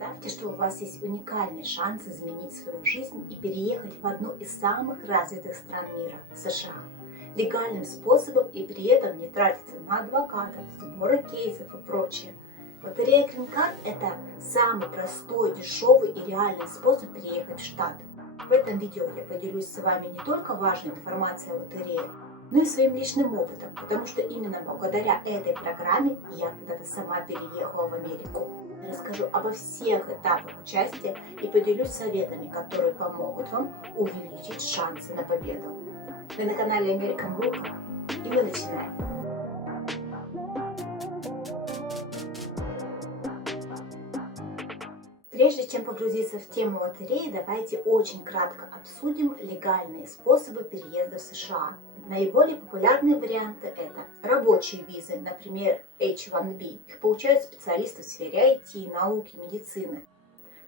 Представьте, что у вас есть уникальный шанс изменить свою жизнь и переехать в одну из самых развитых стран мира – США. Легальным способом и при этом не тратиться на адвокатов, сборы кейсов и прочее. Лотерея Green Card – это самый простой, дешевый и реальный способ переехать в Штаты. В этом видео я поделюсь с вами не только важной информацией о лотерее, но и своим личным опытом, потому что именно благодаря этой программе я когда-то сама переехала в Америку. Расскажу обо всех этапах участия и поделюсь советами, которые помогут вам увеличить шансы на победу. Вы на канале American Broker, и мы начинаем. Прежде чем погрузиться в тему лотереи, давайте очень кратко обсудим легальные способы переезда в США. Наиболее популярные варианты – это рабочие визы, например, H-1B. Их получают специалисты в сфере IT, науки, медицины.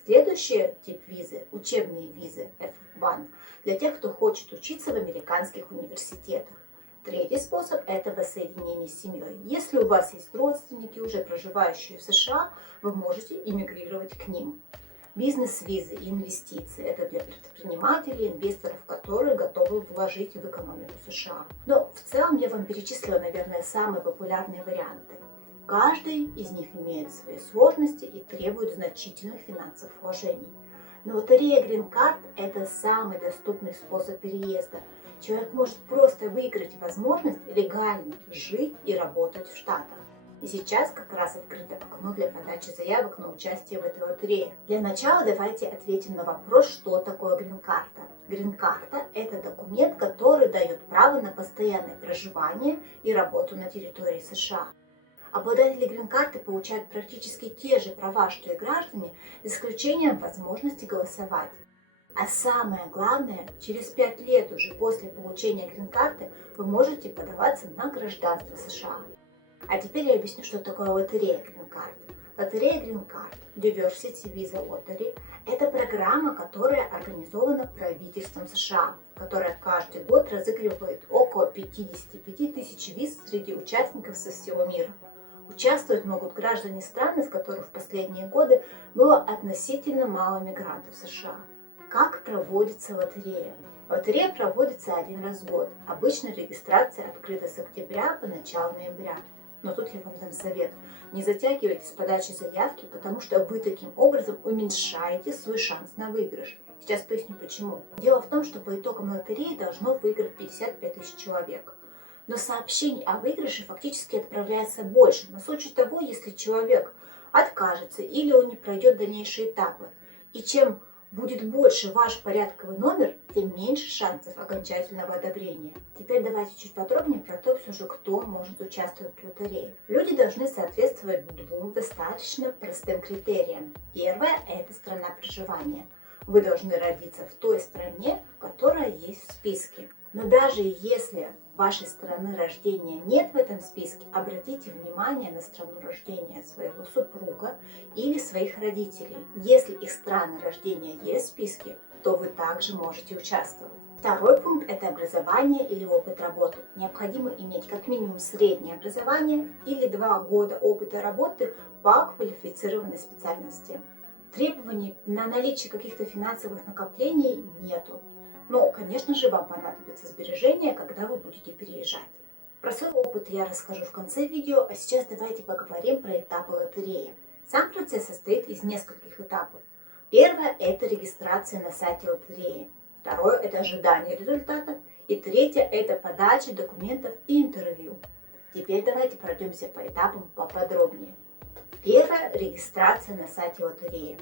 Следующий тип визы – учебные визы F-1 для тех, кто хочет учиться в американских университетах. Третий способ – это воссоединение с семьей. Если у вас есть родственники, уже проживающие в США, вы можете эмигрировать к ним. Бизнес-визы и инвестиции – это для предпринимателей, инвесторов, которые готовы вложить в экономику США. Но в целом я вам перечислила, наверное, самые популярные варианты. Каждый из них имеет свои сложности и требует значительных финансовых вложений. Но лотерея Green Card – это самый доступный способ переезда. Человек может просто выиграть возможность легально жить и работать в Штатах. И сейчас как раз открыто окно для подачи заявок на участие в этой лотерее. Для начала давайте ответим на вопрос, что такое грин-карта. Грин-карта – это документ, который дает право на постоянное проживание и работу на территории США. Обладатели грин-карты получают практически те же права, что и граждане, за исключением возможности голосовать. А самое главное, через 5 лет уже после получения грин-карты вы можете подаваться на гражданство США. А теперь я объясню, что такое лотерея Green Card. Лотерея Green Card Diversity Visa Lottery – это программа, которая организована правительством США, которая каждый год разыгрывает около 55 тысяч виз среди участников со всего мира. Участвовать могут граждане стран, из которых в последние годы было относительно мало мигрантов в США. Как проводится лотерея? Лотерея проводится один раз в год. Обычно регистрация открыта с октября по начало ноября. Но тут я вам дам совет. Не затягивайте с подачей заявки, потому что вы таким образом уменьшаете свой шанс на выигрыш. Сейчас поясню почему. Дело в том, что по итогам лотереи должно выиграть 55 тысяч человек. Но сообщений о выигрыше фактически отправляется больше, на случай того, если человек откажется или он не пройдет дальнейшие этапы. И чем будет больше ваш порядковый номер, тем меньше шансов окончательного одобрения. Теперь давайте чуть подробнее про то, все же, кто может участвовать в лотерее. Люди должны соответствовать двум достаточно простым критериям. Первое – это страна проживания. Вы должны родиться в той стране, которая есть в списке. Но даже если вашей страны рождения нет в этом списке, обратите внимание на страну рождения своего супруга или своих родителей. Если их страны рождения есть в списке, то вы также можете участвовать. Второй пункт – это образование или опыт работы. Необходимо иметь как минимум среднее образование или 2 года опыта работы по квалифицированной специальности. Требований на наличие каких-то финансовых накоплений нету. Но, конечно же, вам понадобятся сбережения, когда вы будете переезжать. Про свой опыт я расскажу в конце видео, а сейчас давайте поговорим про этапы лотереи. Сам процесс состоит из нескольких этапов. Первое – это регистрация на сайте лотереи. Второе – это ожидание результатов. И третье – это подача документов и интервью. Теперь давайте пройдемся по этапам поподробнее. Первое – регистрация на сайте лотереи.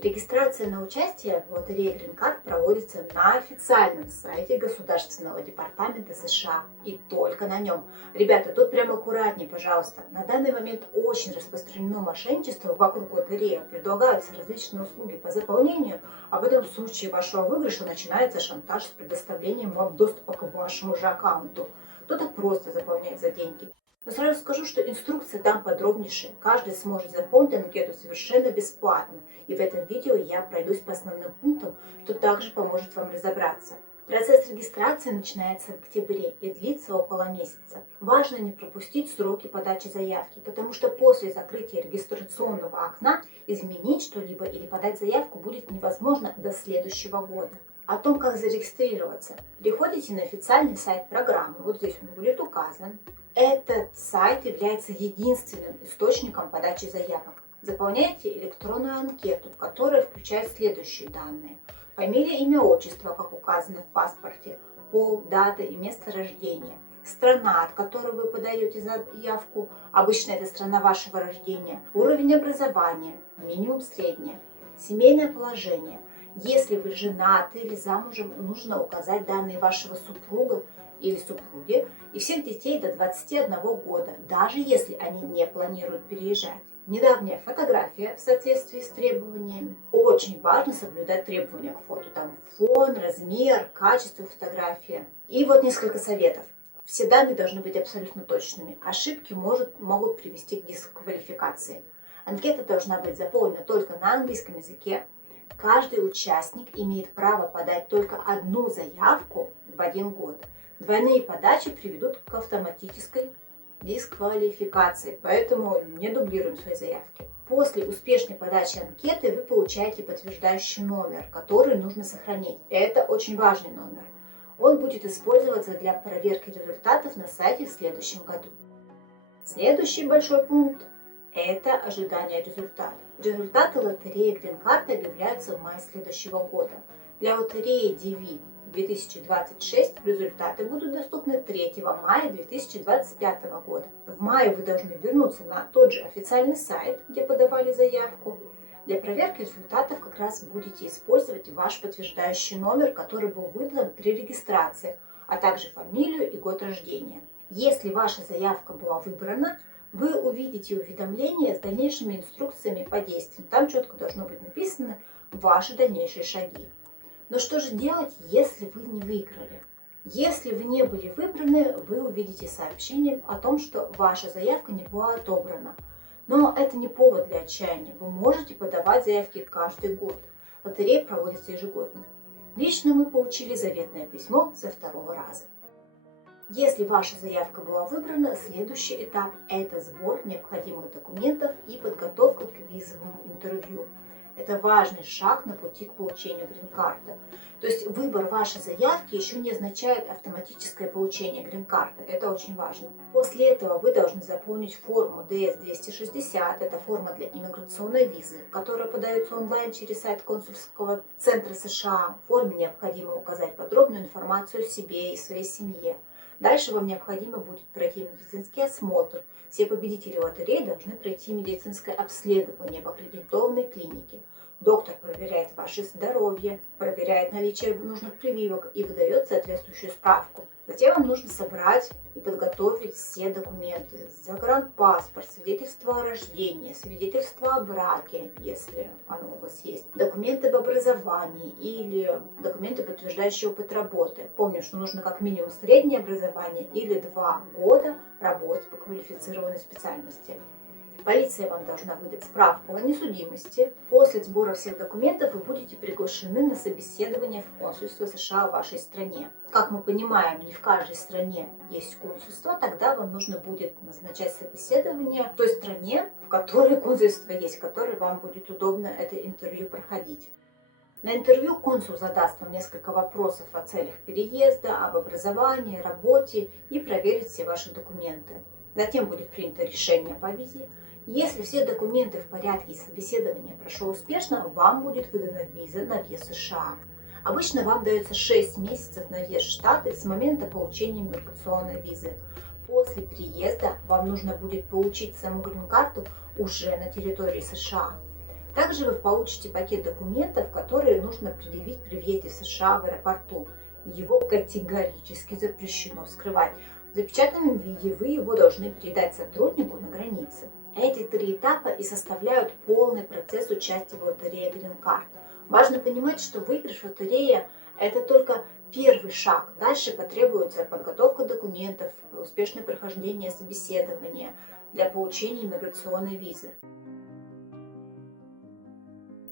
Регистрация на участие в лотерее Green Card проводится на официальном сайте Государственного департамента США и только на нем. Ребята, тут прям аккуратнее, пожалуйста. На данный момент очень распространено мошенничество вокруг лотереи. Предлагаются различные услуги по заполнению, а потом в случае вашего выигрыша начинается шантаж с предоставлением вам доступа к вашему же аккаунту. Кто-то просто заполняет за деньги. Но сразу скажу, что инструкция там подробнейшая. Каждый сможет заполнить анкету совершенно бесплатно. И в этом видео я пройдусь по основным пунктам, что также поможет вам разобраться. Процесс регистрации начинается в октябре и длится около месяца. Важно не пропустить сроки подачи заявки, потому что после закрытия регистрационного окна изменить что-либо или подать заявку будет невозможно до следующего года. О том, как зарегистрироваться. Переходите на официальный сайт программы, вот здесь он будет указан. Этот сайт является единственным источником подачи заявок. Заполняйте электронную анкету, которая включает следующие данные. Фамилия, имя, отчество, как указано в паспорте, пол, дата и место рождения. Страна, от которой вы подаете заявку, обычно это страна вашего рождения. Уровень образования, минимум среднее. Семейное положение. Если вы женаты или замужем, нужно указать данные вашего супруга или супруги и всех детей до 21 года, даже если они не планируют переезжать. Недавняя фотография в соответствии с требованиями. Очень важно соблюдать требования к фото. Там фон, размер, качество фотографии. И вот несколько советов. Все данные должны быть абсолютно точными. Ошибки могут привести к дисквалификации. Анкета должна быть заполнена только на английском языке. Каждый участник имеет право подать только одну заявку в 1 год. Двойные подачи приведут к автоматической дисквалификации, поэтому не дублируем свои заявки. После успешной подачи анкеты вы получаете подтверждающий номер, который нужно сохранить. Это очень важный номер. Он будет использоваться для проверки результатов на сайте в следующем году. Следующий большой пункт – это ожидание результатов. Результаты лотереи Green Card объявляются в мае следующего года. Для лотереи DV 2026 результаты будут доступны 3 мая 2025 года. В мае вы должны вернуться на тот же официальный сайт, где подавали заявку. Для проверки результатов как раз будете использовать ваш подтверждающий номер, который был выдан при регистрации, а также фамилию и год рождения. Если ваша заявка была выбрана, вы увидите уведомление с дальнейшими инструкциями по действиям. Там четко должно быть написано ваши дальнейшие шаги. Но что же делать, если вы не выиграли? Если вы не были выбраны, вы увидите сообщение о том, что ваша заявка не была отобрана. Но это не повод для отчаяния. Вы можете подавать заявки каждый год. Лотерея проводится ежегодно. Лично мы получили заветное письмо со 2-го раза. Если ваша заявка была выбрана, следующий этап – это сбор необходимых документов и подготовка к визовому интервью. Это важный шаг на пути к получению грин-карты. То есть выбор вашей заявки еще не означает автоматическое получение грин-карты. Это очень важно. После этого вы должны заполнить форму DS-260. Это форма для иммиграционной визы, которая подается онлайн через сайт консульского центра США. В форме необходимо указать подробную информацию о себе и своей семье. Дальше вам необходимо будет пройти медицинский осмотр. Все победители лотереи должны пройти медицинское обследование в аккредитованной клинике. Доктор проверяет ваше здоровье, проверяет наличие нужных прививок и выдает соответствующую справку. Затем вам нужно собрать и подготовить все документы. Загранпаспорт, свидетельство о рождении, свидетельство о браке, если оно у вас есть, документы об образовании или документы, подтверждающие опыт работы. Помню, что нужно как минимум среднее образование или 2 года работы по квалифицированной специальности. Полиция вам должна выдать справку о несудимости. После сбора всех документов вы будете приглашены на собеседование в консульство США в вашей стране. Как мы понимаем, не в каждой стране есть консульство, тогда вам нужно будет назначать собеседование в той стране, в которой консульство есть, в которой вам будет удобно это интервью проходить. На интервью консул задаст вам несколько вопросов о целях переезда, об образовании, работе и проверит все ваши документы. Затем будет принято решение по визе. Если все документы в порядке и собеседование прошло успешно, вам будет выдана виза на въезд в США. Обычно вам дается 6 месяцев на въезд в Штаты с момента получения иммиграционной визы. После приезда вам нужно будет получить саму грин-карту уже на территории США. Также вы получите пакет документов, которые нужно предъявить при въезде в США в аэропорту. Его категорически запрещено скрывать. В запечатанном виде вы его должны передать сотруднику на границе. Эти 3 этапа и составляют полный процесс участия в лотерее Green Card. Важно понимать, что выигрыш в лотерее – это только первый шаг. Дальше потребуется подготовка документов, успешное прохождение собеседования для получения иммиграционной визы.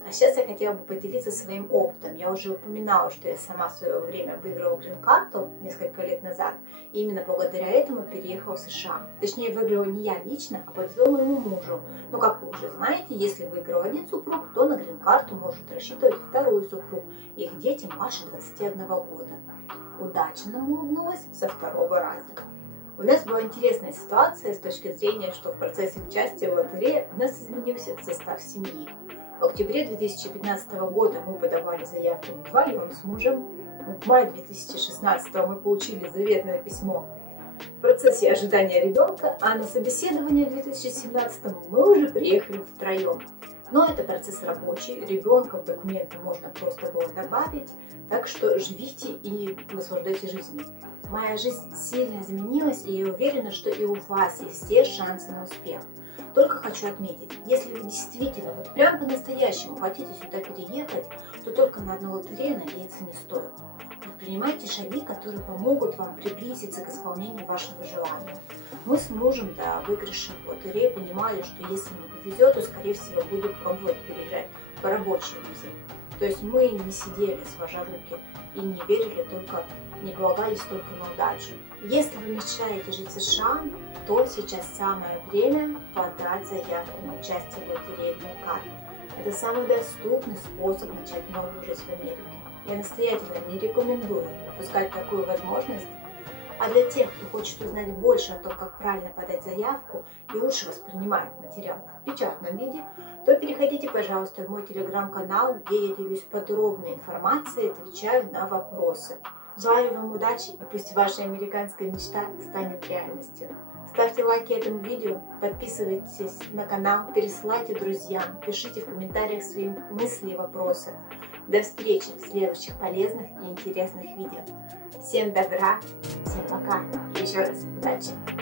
А сейчас я хотела бы поделиться своим опытом. Я уже упоминала, что я сама в свое время выиграла грин-карту несколько лет назад. И именно благодаря этому переехала в США. Точнее, выиграла не я лично, а повезло моему мужу. Но, как вы уже знаете, если выиграл один супруг, то на грин-карту может рассчитывать второй супруг. И их дети младше 21 года. Удача нам улыбнулась со второго раза. У нас была интересная ситуация с точки зрения, что в процессе участия в лотерее у нас изменился состав семьи. В октябре 2015 года мы подавали заявку вдвоем с мужем. В мае 2016 мы получили заветное письмо в процессе ожидания ребенка, а на собеседование в 2017 мы уже приехали втроем. Но это процесс рабочий, ребенка в документы можно просто было добавить, так что живите и наслаждайтесь жизнью. Моя жизнь сильно изменилась, и я уверена, что и у вас есть все шансы на успех. Только хочу отметить, если вы действительно вот прям по-настоящему хотите сюда переехать, то только на одну лотерею надеяться не стоит. Предпринимайте шаги, которые помогут вам приблизиться к исполнению вашего желания. Мы с мужем до выигрыша в лотерее понимали, что если не повезет, то скорее всего будем пробовать переезжать по рабочей визе. То есть мы не сидели сложа руки и не верили не полагались только на удачу. Если вы мечтаете жить в США, то сейчас самое время подать заявку на участие в лотерее грин-карт. Это самый доступный способ начать новую жизнь в Америке. Я настоятельно не рекомендую упускать такую возможность. А для тех, кто хочет узнать больше о том, как правильно подать заявку и лучше воспринимать материал в печатном виде, то переходите, пожалуйста, в мой телеграм-канал, где я делюсь подробной информацией и отвечаю на вопросы. Желаю вам удачи, и пусть ваша американская мечта станет реальностью. Ставьте лайки этому видео, подписывайтесь на канал, пересылайте друзьям, пишите в комментариях свои мысли и вопросы. До встречи в следующих полезных и интересных видео. Всем добра, всем пока и еще раз удачи!